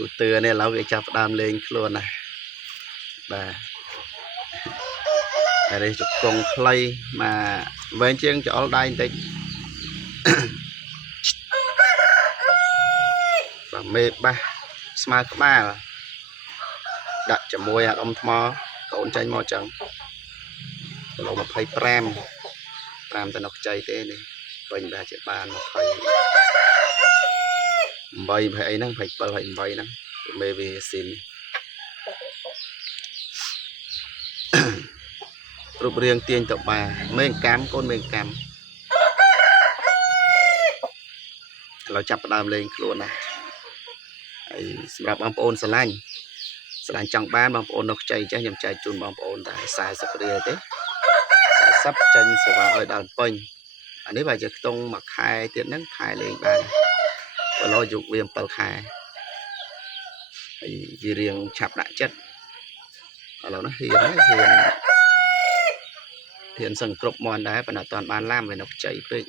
ទូទឿនេះឥឡូវវាចាប់ផ្ដើមលេងខ្លួនណាបាទហើយនេះជង្គង់ខ្លីមកវែងជាងច្អល់ដៃបន្តិចបាទមេបាសស្មើក្បាលដាក់ជាមួយអាអ៊ំថ្មកូនចាញ់មកចឹងគីឡូ25 5ទៅនៅខ្ចីទេនេះពេញដែរជាបាន20 8 អីហ្នឹង27 28ហ្នឹងមេវាស៊ីនរូបរាងទាញទៅបាមេងកាំកូនមេងកាំឥឡូវចាប់ផ្ដើមលេងខ្លួនណាហើយសម្រាប់បងប្អូនស្រឡាញ់ចង់បានបងប្អូននៅខ្ចីចេះខ្ញុំចែកជូនបងប្អូនតែ40 រៀលទេ40ចេញសេវាឲ្យដល់ពេញអានេះបើជាខ្ទង់មួយខែទៀតហ្នឹងខែលេងបានបើឡូវយុគវា7 ខែហើយវារៀងឆាប់ដាក់ចិត្តឥឡូវនេះហ៊ានសឹងគ្រប់មន់ដែរប៉ុន្តែអត់ទាន់បានឡាំវានៅខ្ចីពេក